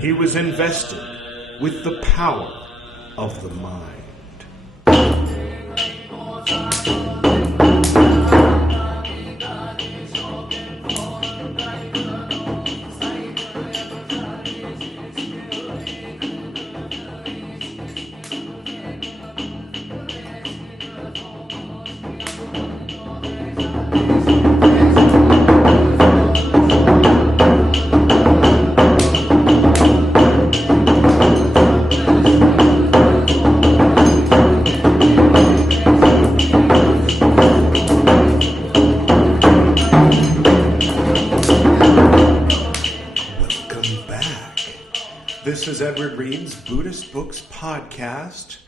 he was invested with the power of the mind. This is Edward Reed's Buddhist Books Podcast,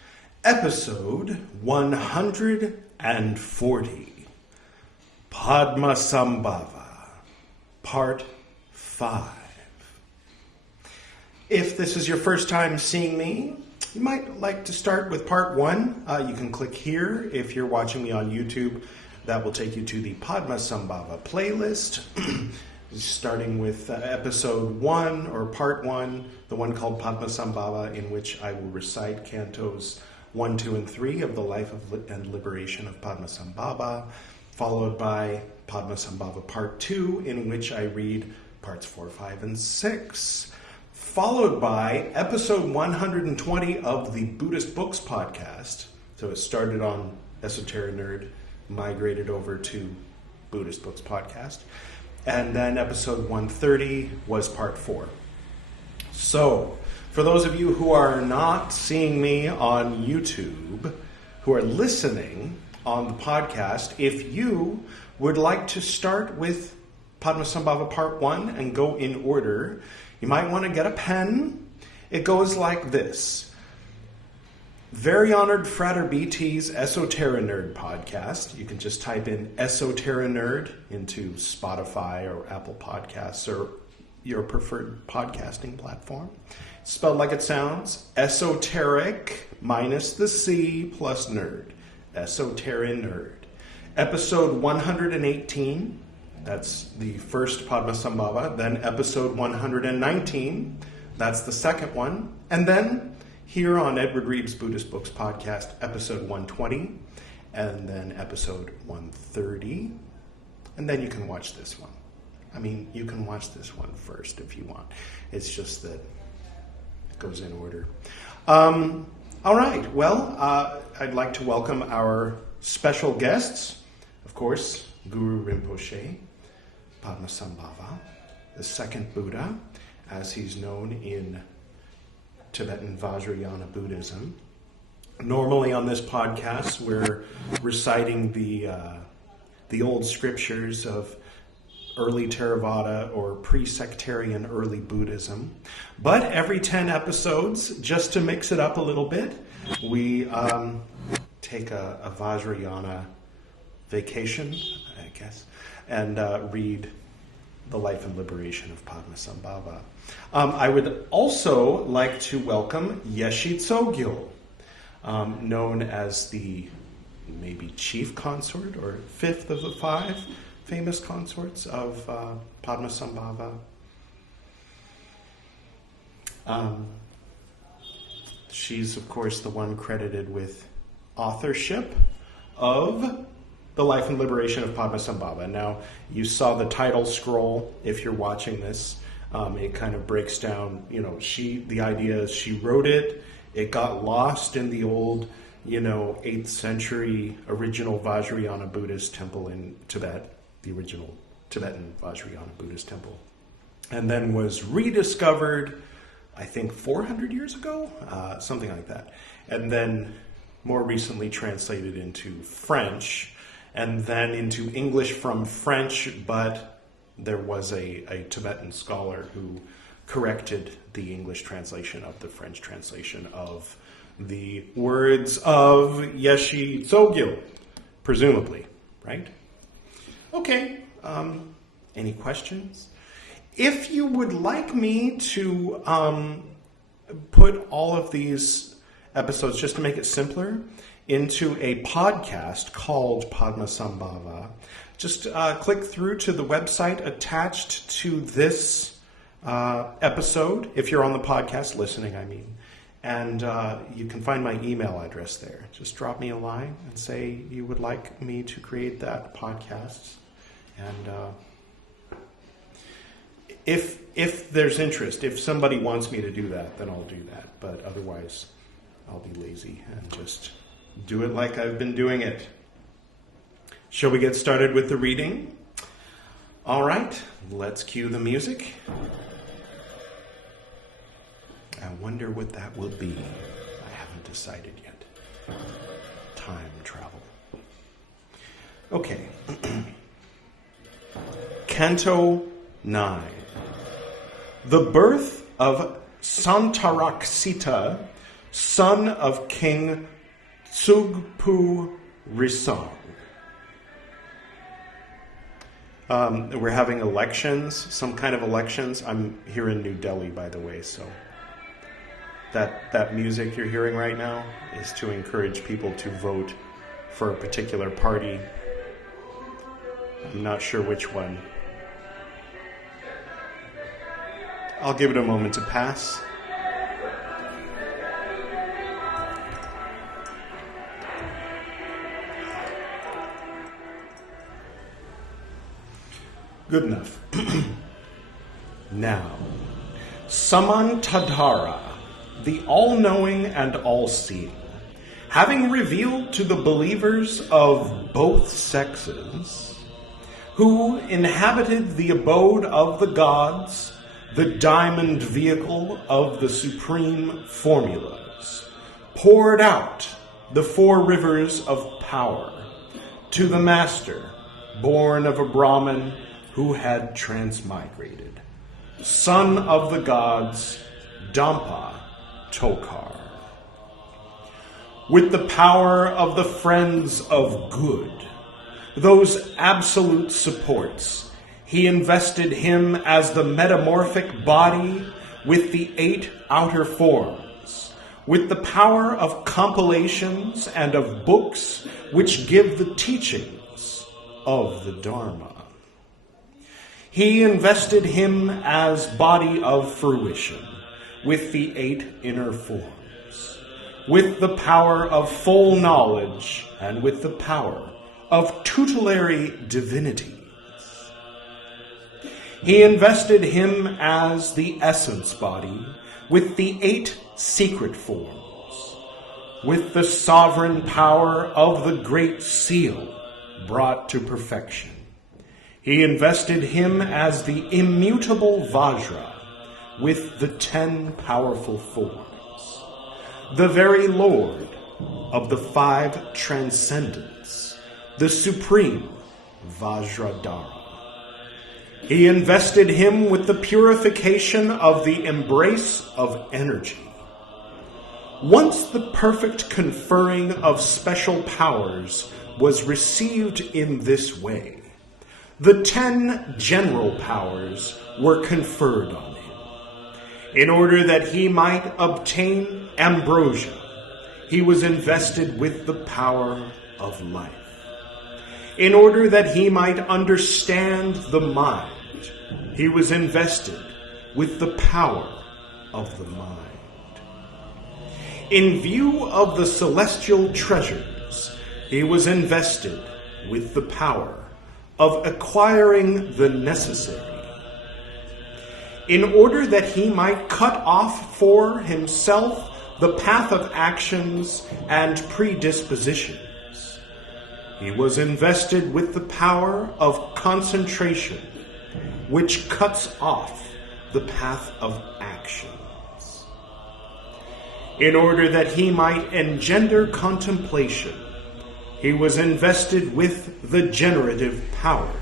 episode 140, Padmasambhava, part 5. If this is your first time seeing me, you might like to start with part 1. You can click here. If you're watching me on YouTube, that will take you to the Padmasambhava playlist. Starting with episode 1 or part 1, the one called Padmasambhava, in which I will recite cantos 1, 2, and 3 of the life and liberation of Padmasambhava, followed by Padmasambhava part 2, in which I read parts 4, 5, and 6, followed by episode 120 of the Buddhist Books Podcast. So it started on Esoteric Nerd, migrated over to Buddhist Books Podcast. And then episode 130 was part 4. So, for those of you who are not seeing me on YouTube, who are listening on the podcast, if you would like to start with Padmasambhava part 1 and go in order, you might want to get a pen. It goes like this. Very honored Frater BT's Esoteric Nerd podcast. You can just type in Esoteric Nerd into Spotify or Apple Podcasts or your preferred podcasting platform. Spelled like it sounds. Esoteric minus the C plus nerd. Esoteric Nerd. Episode 118. That's the first Padmasambhava. Then episode 119. That's the second one. And then here on Edward Reed's Buddhist Books Podcast, episode 120, and then episode 130, and then you can watch this one. I mean, you can watch this one first if you want. It's just that it goes in order. All right, well, I'd like to welcome our special guests. Of course, Guru Rinpoche, Padmasambhava, the second Buddha, as he's known in Tibetan Vajrayana Buddhism. Normally on this podcast, we're reciting the old scriptures of early Theravada or pre-sectarian early Buddhism. But every 10 episodes, just to mix it up a little bit, we take a Vajrayana vacation, I guess, and read the life and liberation of Padmasambhava. I would also like to welcome Yeshe Tsogyal, known as the maybe chief consort or fifth of the 5 famous consorts of Padmasambhava. She's, of course, the one credited with authorship of the life and liberation of Padmasambhava. Now, you saw the title scroll if you're watching this. It kind of breaks down, the idea is she wrote it, it got lost in the old, 8th century original Vajrayana Buddhist temple in Tibet, the original Tibetan Vajrayana Buddhist temple, and then was rediscovered, I think 400 years ago, something like that, and then more recently translated into French, and then into English from French, but there was a Tibetan scholar who corrected the English translation of the French translation of the words of Yeshe Tsogyal, presumably, right? Okay, any questions? If you would like me to put all of these episodes, just to make it simpler, into a podcast called Padmasambhava, just click through to the website attached to this episode, if you're on the podcast listening, I mean. And you can find my email address there. Just drop me a line and say you would like me to create that podcast. And if there's interest, if somebody wants me to do that, then I'll do that. But otherwise, I'll be lazy and just do it like I've been doing it. Shall we get started with the reading? All right, let's cue the music. I wonder what that will be. I haven't decided yet. Time travel. Okay. Canto 9. The birth of Santaraksita, son of King Tsugpu Risang. We're having elections, some kind of elections. I'm here in New Delhi, by the way, so that music you're hearing right now is to encourage people to vote for a particular party. I'm not sure which one. I'll give it a moment to pass. Good enough. Now, Samantadhara, the all-knowing and all-seeing, having revealed to the believers of both sexes, who inhabited the abode of the gods, the diamond vehicle of the supreme formulas, poured out the 4 rivers of power to the master, born of a Brahmin who had transmigrated, son of the gods, Dampa Tokar. With the power of the friends of good, those absolute supports, he invested him as the metamorphic body with the 8 outer forms, with the power of compilations and of books which give the teachings of the Dharma. He invested him as body of fruition with the 8 inner forms, with the power of full knowledge and with the power of tutelary divinities. He invested him as the essence body with the 8 secret forms, with the sovereign power of the great seal brought to perfection. He invested him as the immutable Vajra with the 10 powerful forms, the very Lord of the 5 transcendents, the supreme Vajradhara. He invested him with the purification of the embrace of energy. Once the perfect conferring of special powers was received in this way, the 10 general powers were conferred on him. In order that he might obtain ambrosia, he was invested with the power of life. In order that he might understand the mind, he was invested with the power of the mind. In view of the celestial treasures, he was invested with the power of acquiring the necessary. In order that he might cut off for himself the path of actions and predispositions, he was invested with the power of concentration, which cuts off the path of actions. In order that he might engender contemplation, he was invested with the generative powers.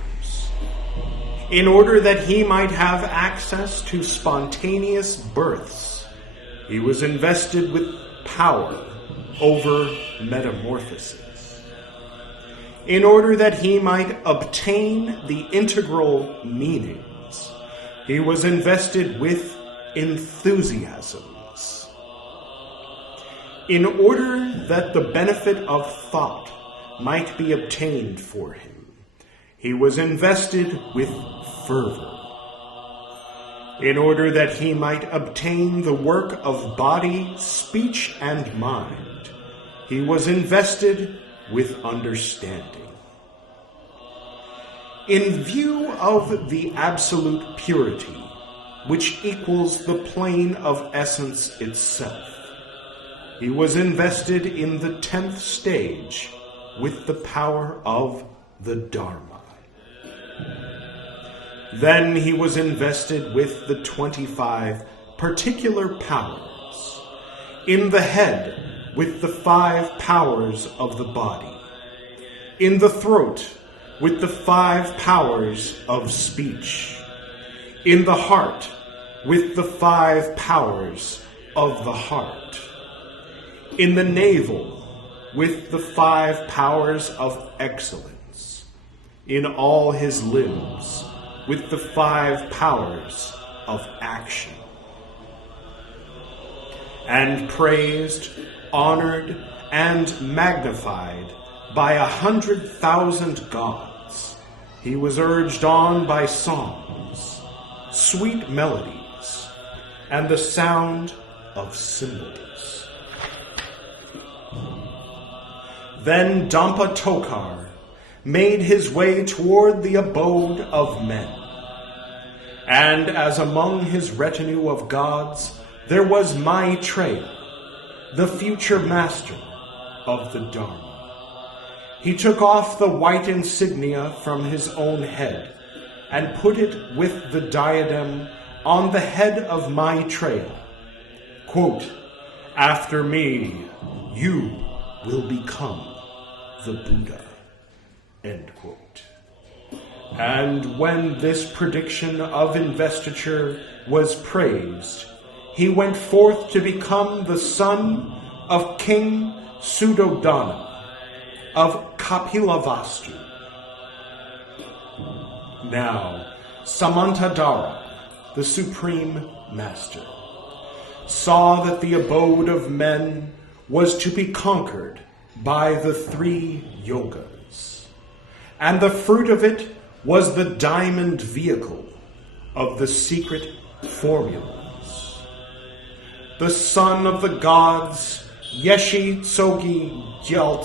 In order that he might have access to spontaneous births, he was invested with power over metamorphosis. In order that he might obtain the integral meanings, he was invested with enthusiasms. In order that the benefit of thought might be obtained for him, he was invested with fervor. in order that he might obtain the work of body, speech, and mind, he was invested with understanding. In view of the absolute purity, which equals the plane of essence itself, he was invested in the 10th stage with the power of the Dharma. Then he was invested with the 25 particular powers, in the head with the 5 powers of the body, in the throat with the 5 powers of speech, in the heart with the 5 powers of the heart, in the navel with the 5 powers of excellence, in all his limbs with the 5 powers of action, and praised, honored, and magnified by 100,000 gods, he was urged on by songs, sweet melodies, and the sound of cymbals. Then Dampa Tokar made his way toward the abode of men. And as among his retinue of gods, there was Maitreya, the future master of the Dharma. He took off the white insignia from his own head and put it with the diadem on the head of Maitreya. Quote, "After me, you will become the Buddha." End quote. And when this prediction of investiture was praised, he went forth to become the son of King Suddhodana of Kapilavastu. Now, Samantadhara, the supreme master, saw that the abode of men was to be conquered by the 3 yogas, and the fruit of it was the diamond vehicle of the secret formulas. The son of the gods, Yeshe Tsogyal,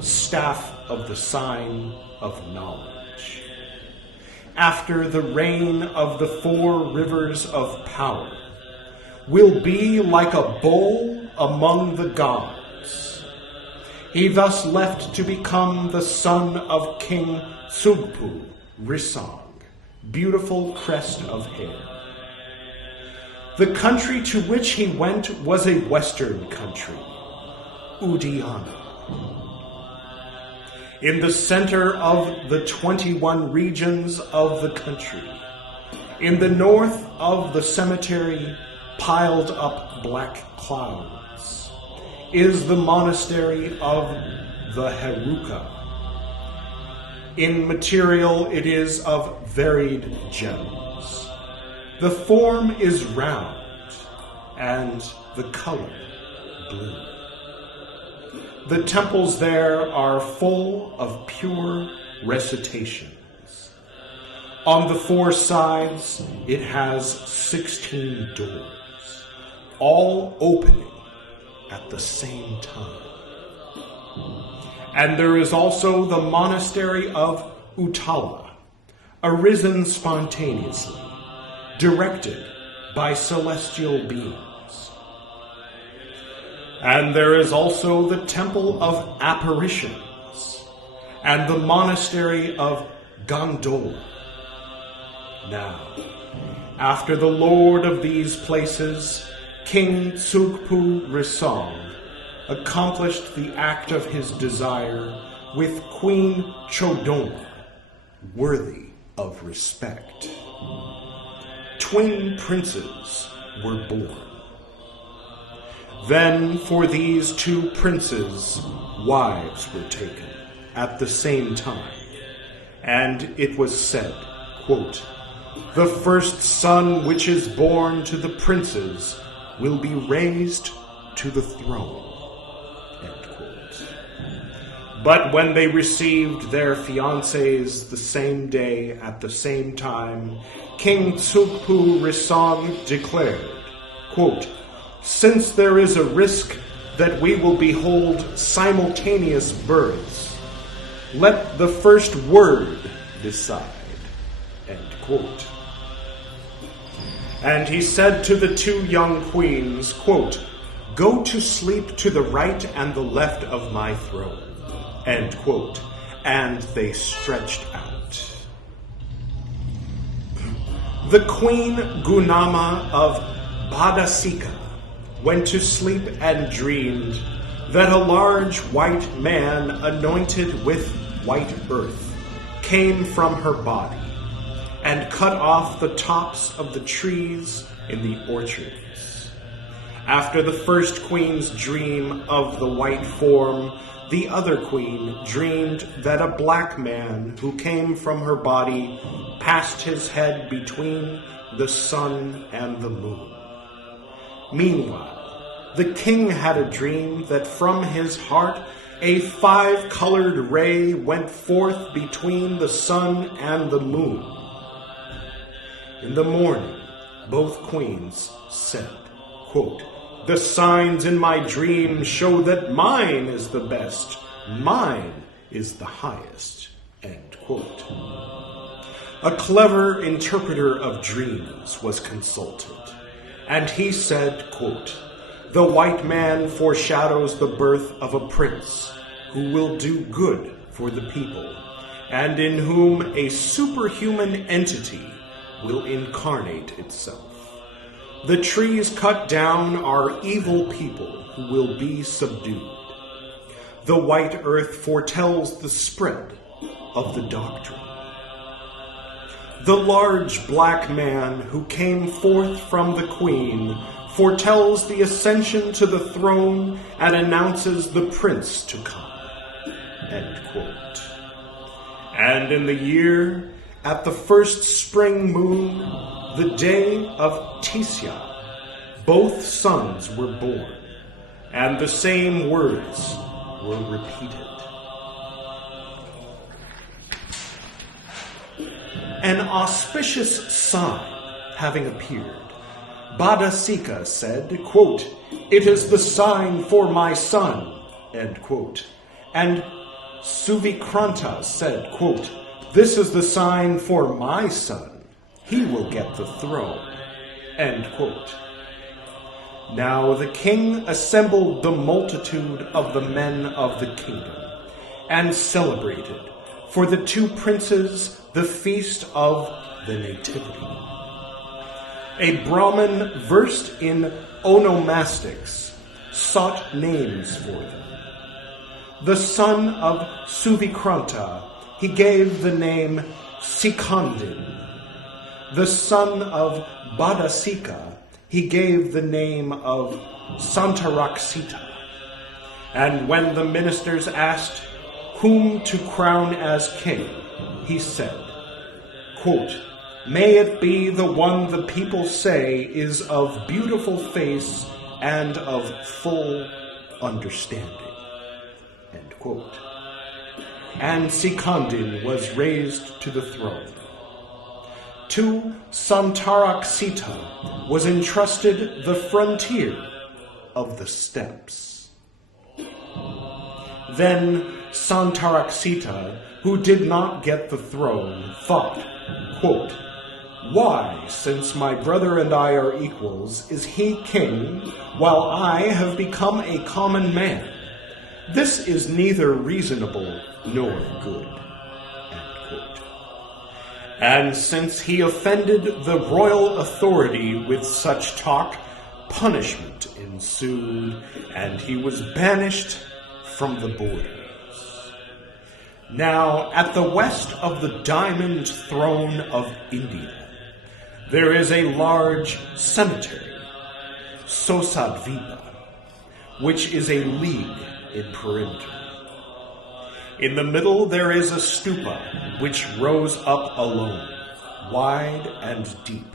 staff of the sign of knowledge, after the reign of the 4 rivers of power, will be like a bowl among the gods. He thus left to become the son of King Tsugpu Risang, beautiful crest of hair. The country to which he went was a western country, Udayana. In the center of the 21 regions of the country, in the north of the cemetery piled up black clouds, is the monastery of the Heruka. In material, it is of varied gems. The form is round, and the color blue. The temples there are full of pure recitations. On the 4 sides, it has 16 doors, all opening at the same time. And there is also the monastery of Utala, arisen spontaneously, directed by celestial beings. And there is also the temple of apparitions, and the monastery of Gondola. Now, after the lord of these places, King Tsugpu Risang, accomplished the act of his desire with Queen Chodonla, worthy of respect. Twin princes were born. Then for these 2 princes, wives were taken at the same time, and it was said, quote, "The first son which is born to the princes will be raised to the throne." End quote. But when they received their fiancés the same day at the same time, King Tsukpu Risang declared, quote, "Since there is a risk that we will behold simultaneous births, let the first word decide," end quote. And he said to the two young queens, quote, "Go to sleep to the right and the left of my throne," end quote, and they stretched out. The Queen Gunama of Bhadasika went to sleep and dreamed that a large white man anointed with white earth came from her body and cut off the tops of the trees in the orchards. After the first queen's dream of the white form, the other queen dreamed that a black man who came from her body passed his head between the sun and the moon. Meanwhile, the king had a dream that from his heart a 5-colored ray went forth between the sun and the moon. In the morning, both queens said, quote, "The signs in my dream show that mine is the best, mine is the highest," end quote. A clever interpreter of dreams was consulted, and he said, quote, "The white man foreshadows the birth of a prince who will do good for the people, and in whom a superhuman entity will incarnate itself. The trees cut down are evil people who will be subdued. The white earth foretells the spread of the doctrine. The large black man who came forth from the queen foretells the ascension to the throne and announces the prince to come," end quote. And in the year, at the first spring moon, the day of Tisya, both sons were born, and the same words were repeated. An auspicious sign having appeared, Bhadasika said, quote, "It is the sign for my son," end quote. And Suvikranta said, quote, "This is the sign for my son. He will get the throne," end quote. Now the king assembled the multitude of the men of the kingdom and celebrated for the two princes the feast of the Nativity. A Brahmin versed in onomastics sought names for them. The son of Suvikranta, he gave the name Sikandin. The son of Bhadasika, he gave the name of Santaraksita. And when the ministers asked whom to crown as king, he said, quote, "May it be the one the people say is of beautiful face and of full understanding," end quote. And Sikandin was raised to the throne. To Santaraksita was entrusted the frontier of the steppes. Then Santaraksita, who did not get the throne, thought, quote, "Why, since my brother and I are equals, is he king, while I have become a common man? This is neither reasonable nor good," end quote. And since he offended the royal authority with such talk, punishment ensued, and he was banished from the borders. Now, at the west of the diamond throne of India, there is a large cemetery, Sosadvipa, which is a league in perimeter. In the middle there is a stupa, which rose up alone, wide and deep,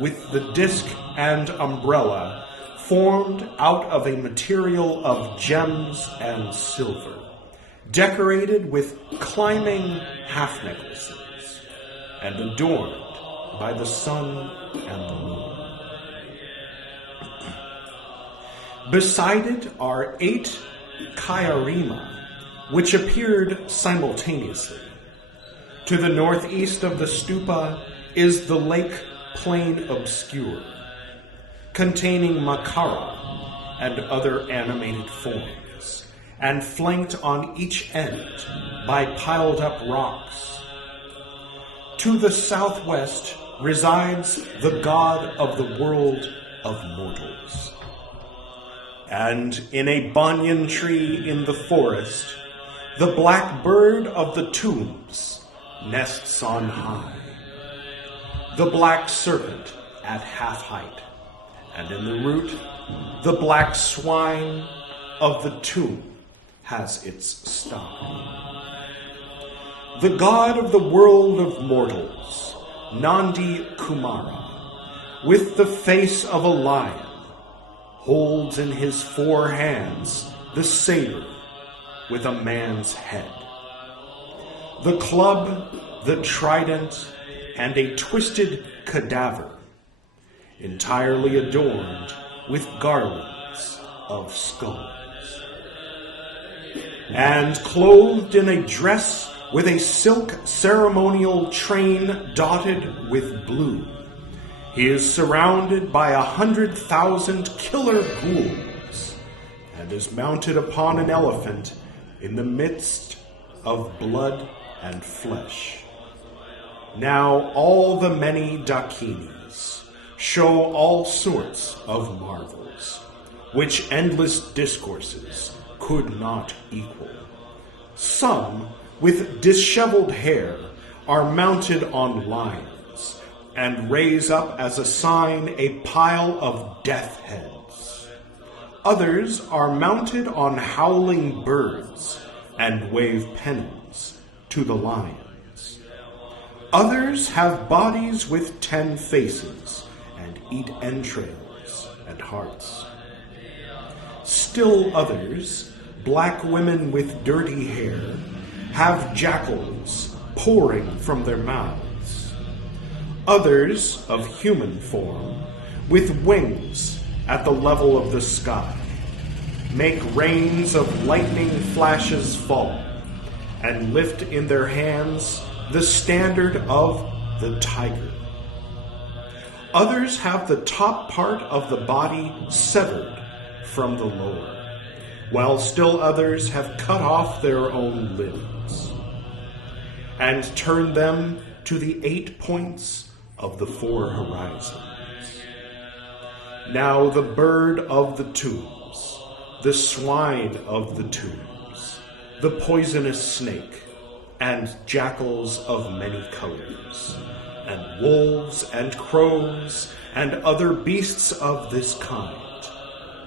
with the disc and umbrella formed out of a material of gems and silver, decorated with climbing half-necklaces, and adorned by the sun and the moon. Beside it are 8 Kayarima, which appeared simultaneously. To the northeast of the stupa is the lake plain obscure, containing Makara and other animated forms, and flanked on each end by piled-up rocks. To the southwest resides the god of the world of mortals. And in a banyan tree in the forest, the black bird of the tombs nests on high. The black serpent at half height, and in the root, the black swine of the tomb has its sty. The god of the world of mortals, Nandi Kumara, with the face of a lion, holds in his 4 hands the saber with a man's head. The club, the trident, and a twisted cadaver, entirely adorned with garlands of skulls. And clothed in a dress with a silk ceremonial train dotted with blue, he is surrounded by 100,000 killer ghouls, and is mounted upon an elephant in the midst of blood and flesh. Now all the many dakinis show all sorts of marvels, which endless discourses could not equal. Some, with disheveled hair, are mounted on lions, and raise up as a sign a pile of death heads. Others are mounted on howling birds, and wave pennons to the lions. Others have bodies with 10 faces, and eat entrails and hearts. Still others, black women with dirty hair, have jackals pouring from their mouths. Others, of human form, with wings at the level of the sky, make rains of lightning flashes fall, and lift in their hands the standard of the tiger. Others have the top part of the body severed from the lower, while still others have cut off their own limbs, and turned them to the 8 points of the 4 horizons. Now the bird of the tombs, the swine of the tombs, the poisonous snake, and jackals of many colors, and wolves and crows, and other beasts of this kind,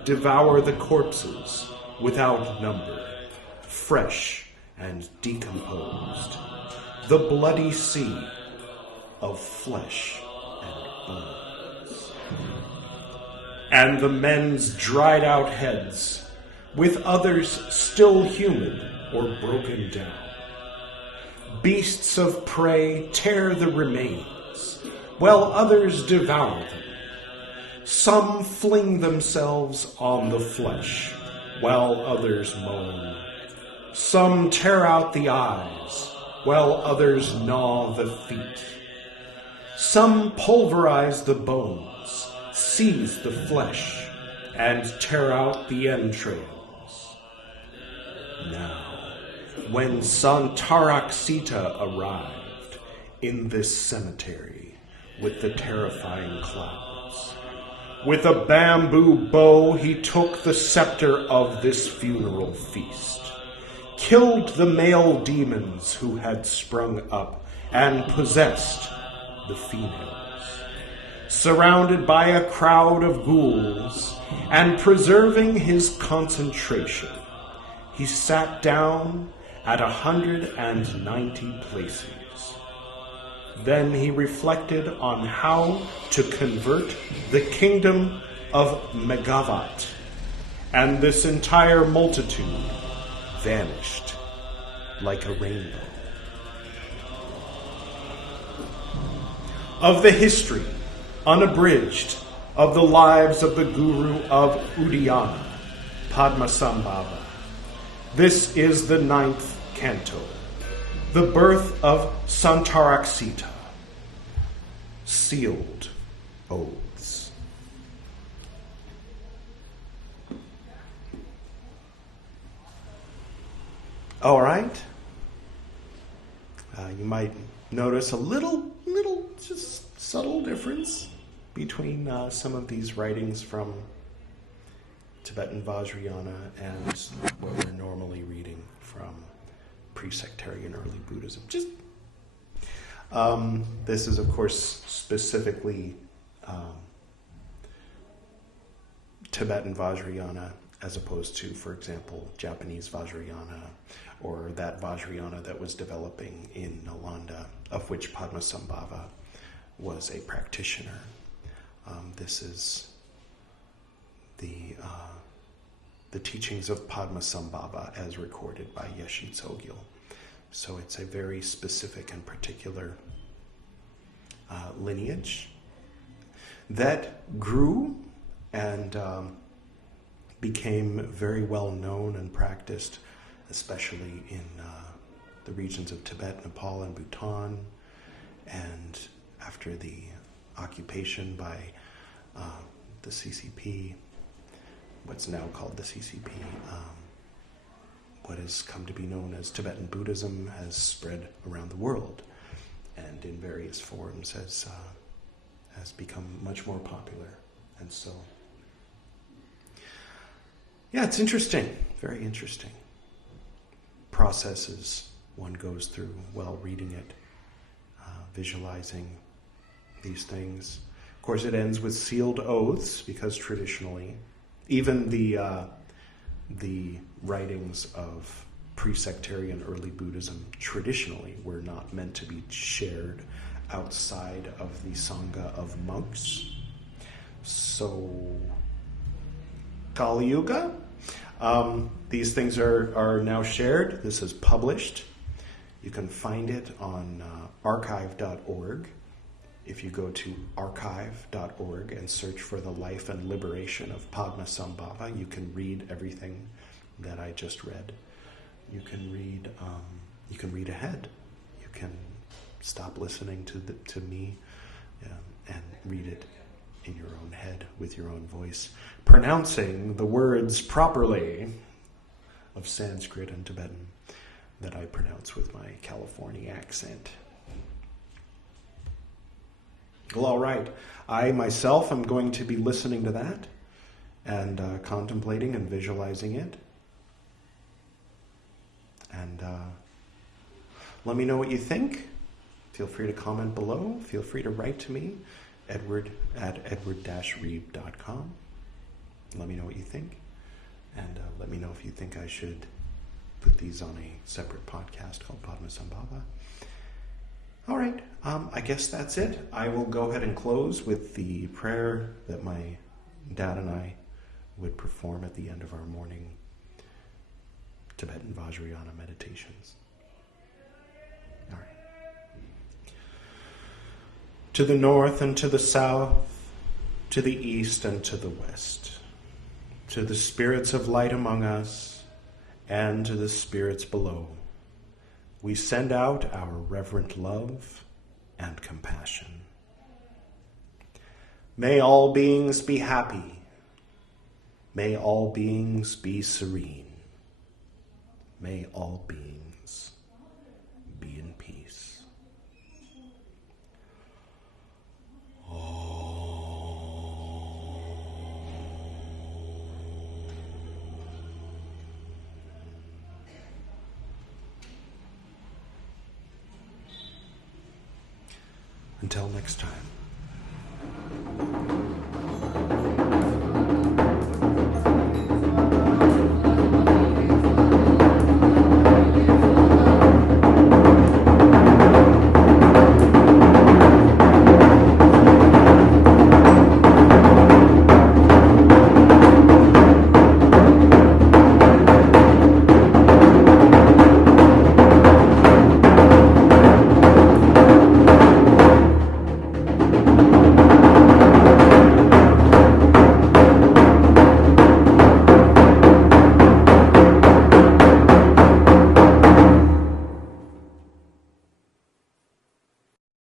devour the corpses without number, fresh and decomposed, the bloody sea of flesh and bones. And the men's dried out heads, with others still human or broken down. Beasts of prey tear the remains, while others devour them. Some fling themselves on the flesh, while others moan. Some tear out the eyes, while others gnaw the feet. Some pulverize the bones, seize the flesh, and tear out the entrails. Now, when Santaraksita arrived in this cemetery with the terrifying clouds, with a bamboo bow he took the scepter of this funeral feast, killed the male demons who had sprung up, and possessed the females. Surrounded by a crowd of ghouls, and preserving his concentration, he sat down at 190 places. Then he reflected on how to convert the kingdom of Megavat, and this entire multitude vanished like a rainbow. Of the history, unabridged, of the lives of the Guru of Udayana, Padmasambhava. This is the 9th canto, the birth of Santaraksita, sealed oaths. All right. You might notice a little, just subtle difference between some of these writings from Tibetan Vajrayana and what we're normally reading from pre-sectarian early Buddhism. This is, of course, specifically Tibetan Vajrayana as opposed to, for example, Japanese Vajrayana or that Vajrayana that was developing in Nalanda, of which Padmasambhava was a practitioner. This is the teachings of Padmasambhava as recorded by Yeshe Tsogyal. So it's a very specific and particular lineage that grew and became very well known and practiced, especially in the regions of Tibet, Nepal, and Bhutan, and after the occupation by the CCP, what's now called the CCP, what has come to be known as Tibetan Buddhism has spread around the world and in various forms has become much more popular. And so, yeah, it's interesting, very interesting processes one goes through while reading it, visualizing these things. Of course, it ends with sealed oaths because traditionally, even the writings of pre-sectarian early Buddhism traditionally were not meant to be shared outside of the Sangha of monks. So, Kali Yuga, these things are now shared. This is published. You can find it on archive.org. If you go to archive.org and search for the life and liberation of Padmasambhava, you can read everything that I just read. You can read ahead. You can stop listening to me and read it in your own head with your own voice, pronouncing the words properly of Sanskrit and Tibetan that I pronounce with my California accent. Well, all right. I myself am going to be listening to that and contemplating and visualizing it. And let me know what you think. Feel free to comment below. Feel free to write to me, edward@edward-reeb.com. Let me know what you think. And let me know if you think I should put these on a separate podcast called Padmasambhava. All right, I guess that's it. I will go ahead and close with the prayer that my dad and I would perform at the end of our morning Tibetan Vajrayana meditations. All right. To the north and to the south, to the east and to the west, to the spirits of light among us and to the spirits below, we send out our reverent love and compassion. May all beings be happy. May all beings be serene. May all beings be in peace. Until next time.